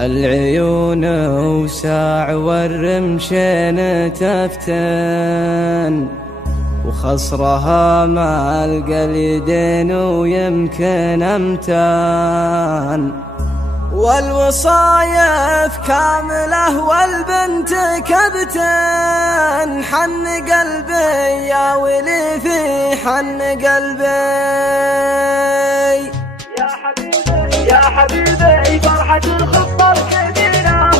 العيون وساع والرمشين تفتن، وخصرها مع القليدين ويمكن أمتان، والوصايف كاملة والبنت كبتن. حن قلبي يا ولي في حن قلبي، يا حبيبي يا حبيبي فرحة الخطر كبيرة،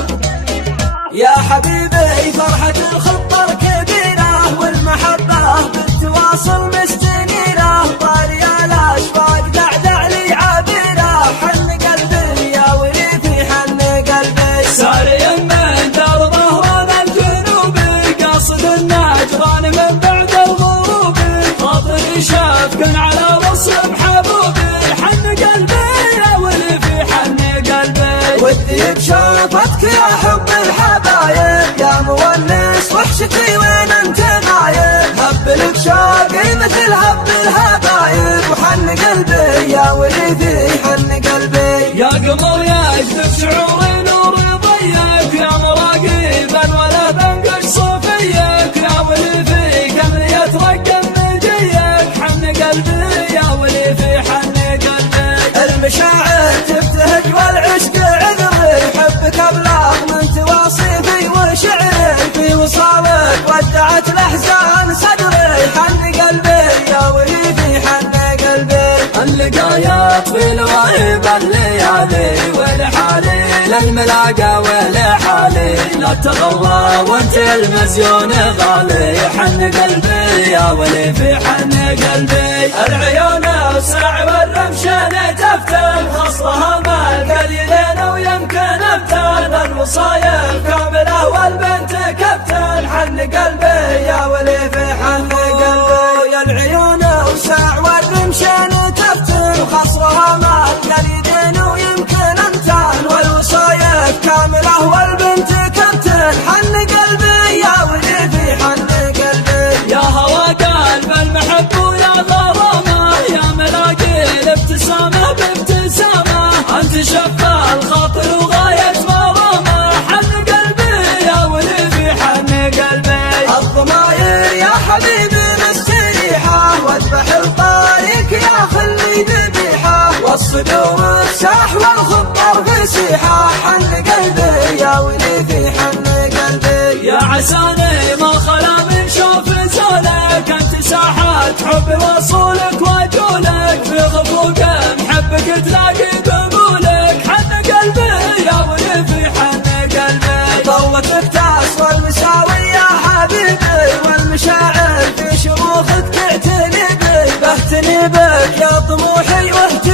يا حبيبي فرحة الخطر كبيرة، والمحبة بالتواصل مستنيرة، طاري الأشواق دعدع لي عبيرة. حن قلبي يا ولي في حن قلبي، ساري من دار ظهران الجنوبي، قاصد النجران من بعد الغروب، خاطري شافق على وصل محبوبي. حن قلبي يا ولي في حن قلبي، ودي بشوفتك يا حب الحبايب، يا مونس وحشتي وين انت غايب. هب لك شوقي مثل هب الهبايب، وحن قلبي يا ولي في حن قلبي. يا قمر يجذب شعوري نور ضيق، يا مراقبا ولا بنقش صوفيك، يا ولي في قمر يترقم مجيك. حن قلبي يا ولي في حن قلبي، المشاعر تبتهج والعشق عذري، حبك ابلغ من تواصيفي وشعري، في وصالك ودعت الاحزان صدري. حن قلبي يا ولي في حن قلبي، اللقايات في الوهيب الليالي، ولحالي للملاقى ولحالي، لا تغوى وانت المزيون غالي. حن قلبي يا ولي في حن قلبي، العيون وسع والرمشين تفتن، خصرها مع القليلين ويمكن أمتن، الوصايف كاملة والبنت كبتن. حن قلبي يا ولي في حن قلبي، يا العيون وسع والرمشين تفتن، خصرها مع القليدين ويمكن أمتن، والوصايف كاملة والبنت كبتن. حن قلبي يا ولي في حن قلبي، يا هوى قلب المحب ويا غرامة، يا ملاقي الابتسامة بابتسامة، أنت شفى الخاطر وغاية مرامة. حن قلبي يا ولي في حن قلبي، الضماير يا حبيبي مستريحة، واذبح الطريق يا خلي ذبيحة، والصدور ساح والخطر فسيحة. حن قلبي يا ولي في حن قلبي، يا عساني ما خلا من شوف زولك، أنت ساحات حب وصولك وجولك، في غفوق محبك تلاقي قبولك. حن قلبي يا ولي في حن قلبي، ضوتك تاس والمساوي يا حبيبي، والمشاعر في شموخك تعتني بي، بهتني بك يا طموحي واهتمامي.